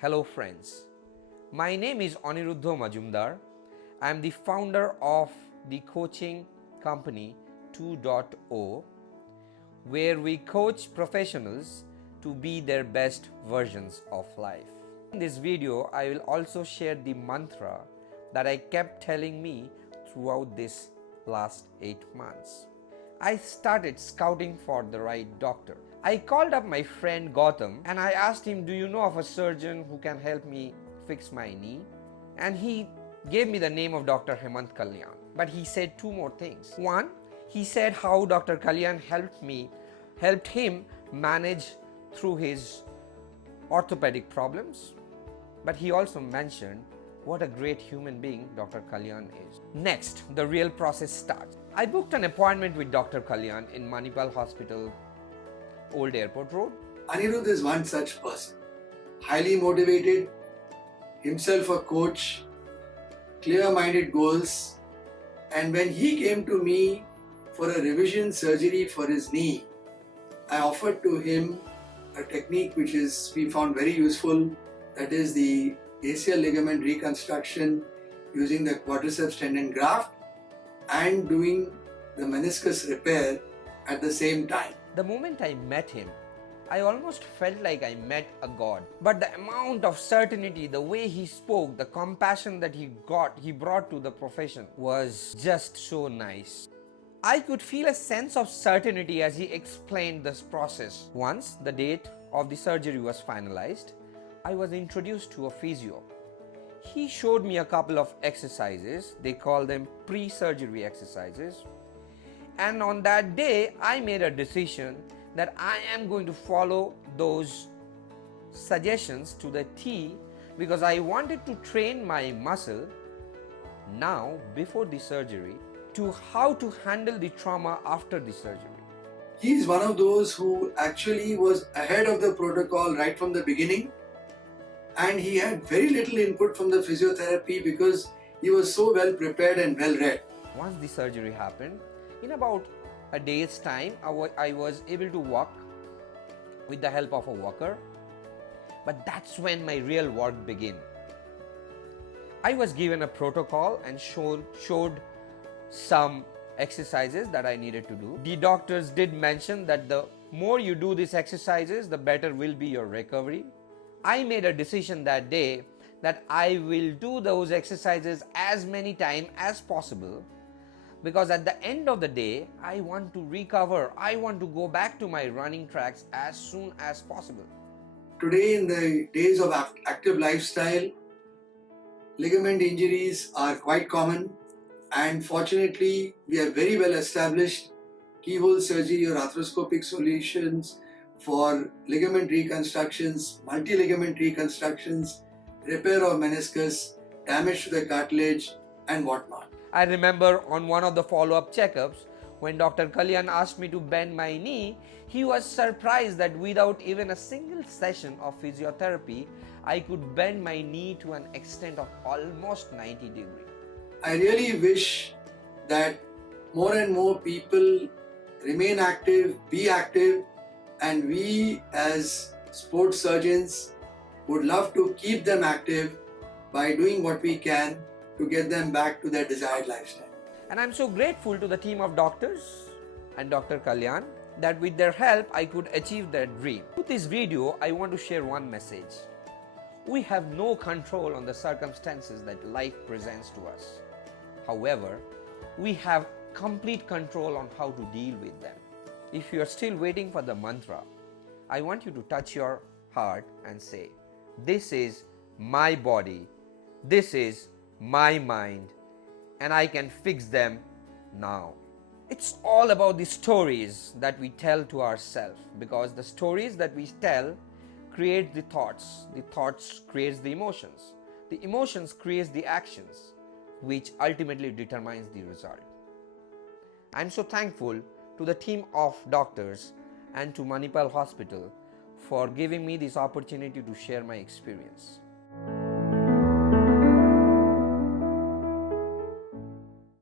Hello friends, my name is Aniruddha Majumdar. I am the founder of the coaching company 2.0, where we coach professionals to be their best versions of life. In this video, I will also share the mantra that I kept telling me throughout this last 8 months. I started scouting for the right doctor. I called up my friend Gautam and I asked him, do you know of a surgeon who can help me fix my knee? And he gave me the name of Dr. Hemant Kalyan. But he said 2 more things. One, he said how Dr. Kalyan helped him manage through his orthopedic problems. But he also mentioned what a great human being Dr. Kalyan is. Next, the real process starts. I booked an appointment with Dr. Kalyan in Manipal Hospital, Old Airport Road. Aniruddha is one such person. Highly motivated, himself a coach, clear-minded goals, and when he came to me for a revision surgery for his knee, I offered to him a technique which we found very useful, that is the ACL ligament reconstruction using the quadriceps tendon graft and doing the meniscus repair at the same time. The moment I met him, I almost felt like I met a god. But the amount of certainty, the way he spoke, the compassion that he brought to the profession was just so nice. I could feel a sense of certainty as he explained this process. Once the date of the surgery was finalized, I was introduced to a physio. He showed me a couple of exercises. They call them pre-surgery exercises. And on that day, I made a decision that I am going to follow those suggestions to the T, because I wanted to train my muscle now before the surgery to how to handle the trauma after the surgery. He is one of those who actually was ahead of the protocol right from the beginning, and he had very little input from the physiotherapy because he was so well prepared and well read. Once the surgery happened, in about a day's time, I was able to walk with the help of a walker. But that's when my real work began. I was given a protocol and showed some exercises that I needed to do. The doctors did mention that the more you do these exercises, the better will be your recovery. I made a decision that day that I will do those exercises as many times as possible, because at the end of the day, I want to recover. I want to go back to my running tracks as soon as possible. Today, in the days of active lifestyle, ligament injuries are quite common, and fortunately, we have very well established keyhole surgery or arthroscopic solutions for ligament reconstructions, multi-ligament reconstructions, repair of meniscus, damage to the cartilage, and whatnot. I remember on one of the follow-up checkups, when Dr. Kalyan asked me to bend my knee, he was surprised that without even a single session of physiotherapy, I could bend my knee to an extent of almost 90 degrees. I really wish that more and more people remain active, be active, and we as sports surgeons would love to keep them active by doing what we can to get them back to their desired lifestyle. And I'm so grateful to the team of doctors and Dr. Kalyan that with their help I could achieve that dream. With this video, I want to share one message. We have no control on the circumstances that life presents to us. However, we have complete control on how to deal with them. If you are still waiting for the mantra, I want you to touch your heart and say, this is my body, this is my mind, and I can fix them now. It's all about the stories that we tell to ourselves, because the stories that we tell create the thoughts creates the emotions creates the actions, which ultimately determines the result. I'm so thankful to the team of doctors and to Manipal Hospital for giving me this opportunity to share my experience.